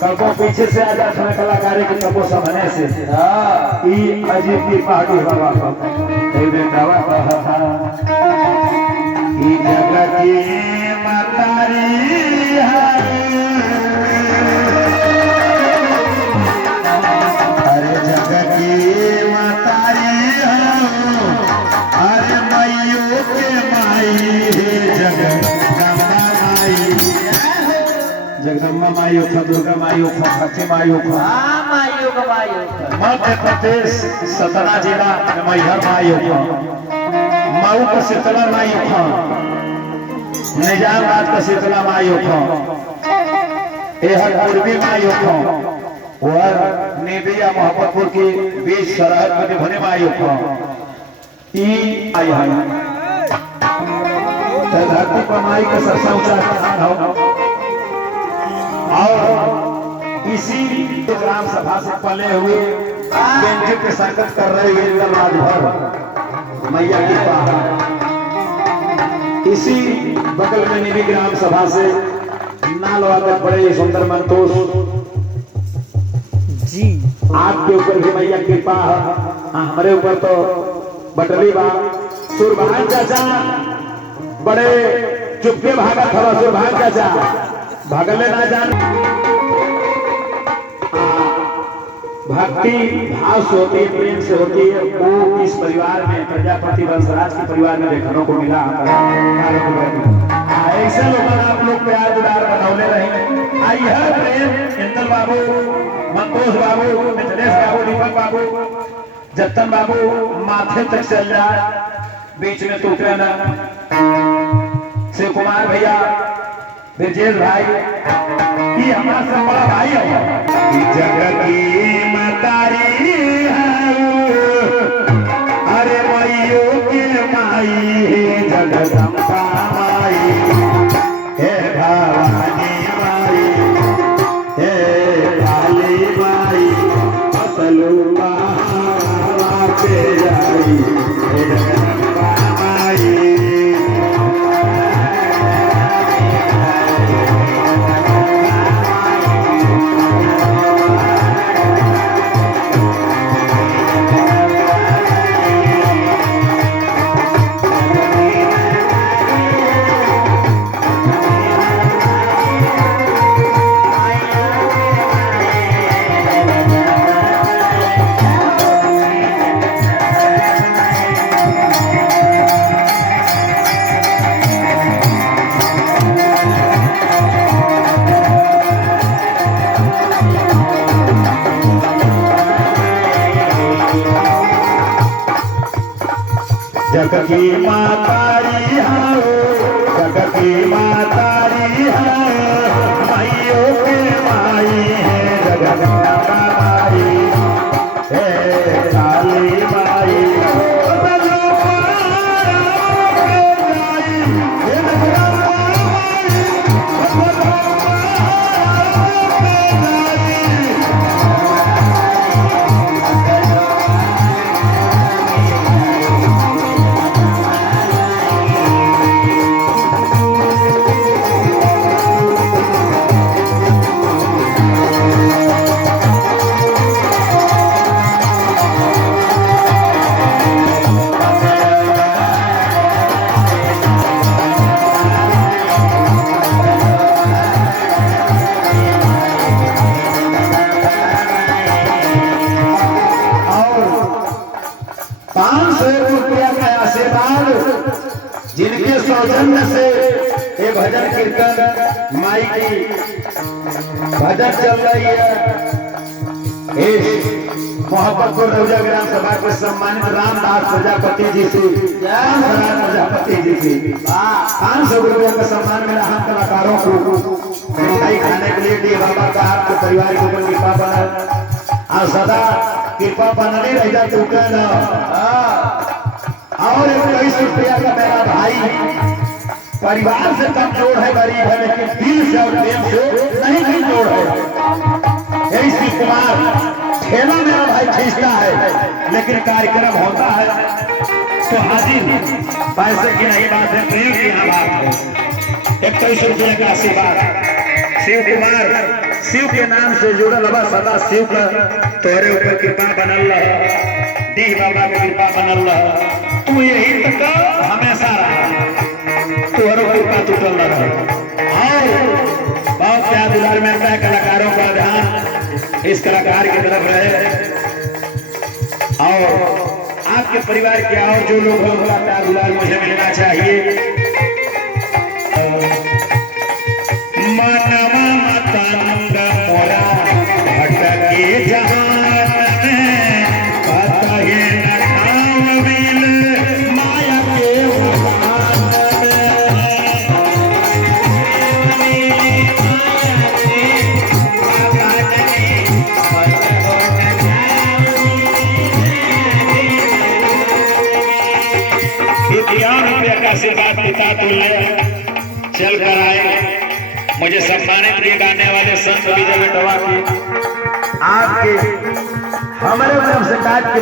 कल्पो पीछे से आजा समय कलाकारी के कपो समने से ई अजीब की पहाड़ी बाबा ए बेटावा ई जगत की मतारी अरे जगत की मतारी अरे माइयों के माई जगदम्बा माई उठा दुर्गा माई उठा भक्ति माई उठा मध्य प्रदेश सतना जिला मैहर माई उठा मऊ का शीतला माई उठा निजामाबाद का शीतला माई उठा एहर पूर्वी माई उठा और नेबिया मोहब्बतपुर की बीच सरहद में निभने माई उठा ई आई है धरती पर माई का सबसे ऊंचा स्थान हो और इसी ग्राम सभा से पले हुए बेंच पे संकट कर रहे हुए राजभर मैया की पाहा इसी बगल में निधि ग्राम सभा से नाल वाले बड़े सुंदर मंतोष जी आपके ऊपर भी मैया की पाहा हमारे ऊपर तो बटली बा सुरभान चाचा बड़े चुपके भागा थोड़ा सुरभान चाचा भागले ना जान भक्ति भाव से होती है, प्रेम से होती है। वो इस परिवार में प्रजापति वंशराज के परिवार में देखने को मिला। ऐसे लोगों आप लोग प्यार दुलार बनौले रहे आई है प्रेम इंदल बाबू मंतोष बाबू मिथिलेश बाबू दीपक बाबू जतन बाबू माथे तक चल जाए बीच में टूटे ना शिव कुमार भैया ब्रजेश भाई ये हमारा सब बड़ा भाई है जगत की मतारी अरे माइयों के माई जगदम्बा माई हे भवानी माई हे काली माई असलू पे जाई हे जगदम्बा माई जग की मातारी हो जग की मातारी हो माइयों के माई है जगदम्बा माई हे काली माई जिनके सौजन्य से ये भजन कीर्तन माई की भजन चल रही है मोहब्बतपुर रौजा ग्राम सभा के सम्मानित रामदास प्रजापति जी से प्रजापति जी से 500 रुपये का सम्मान मिला हम कलाकारों को मिठाई खाने के लिए डी बाबा का आपके परिवार के ऊपर कृपा बना और सदा कृपा बनने रह जाए तो और 21 रुपया का मेरा भाई परिवार से कमजोर है गरीब है लेकिन दिल से और प्रेम से नहीं जोड़ है यही शिव कुमार ठेला मेरा भाई खींचता है लेकिन कार्यक्रम होता है तो हाजिर पैसे की नहीं बात है प्रेम की बात है 21 रुपये का आशीर्वाद शिव कुमार शिव के नाम से जुड़ल बा सदा शिव का तोहरे ऊपर कृपा बनल रह, डी बाबा के कृपा बनल रह, तू यही तक हमेशा रहा, तोहरो कृपा टूटल न रहे। और बहुत प्यार दुलार मिलता है, कलाकारों का ध्यान इस कलाकार की तरफ रहे और आपके परिवार के और जो लोग हैं उनका प्यार दुलार मुझे मिलना चाहिए। मनवा मतंग मोरा भटके जहान में, कतहे न ठाविल माया के उड़ान में। का आशीर्वाद पिता तुल्य चल कर आए, मुझे सम्मानित किए गाने वाले संत विजय बेटवा की आपके हमारे तरफ से काट के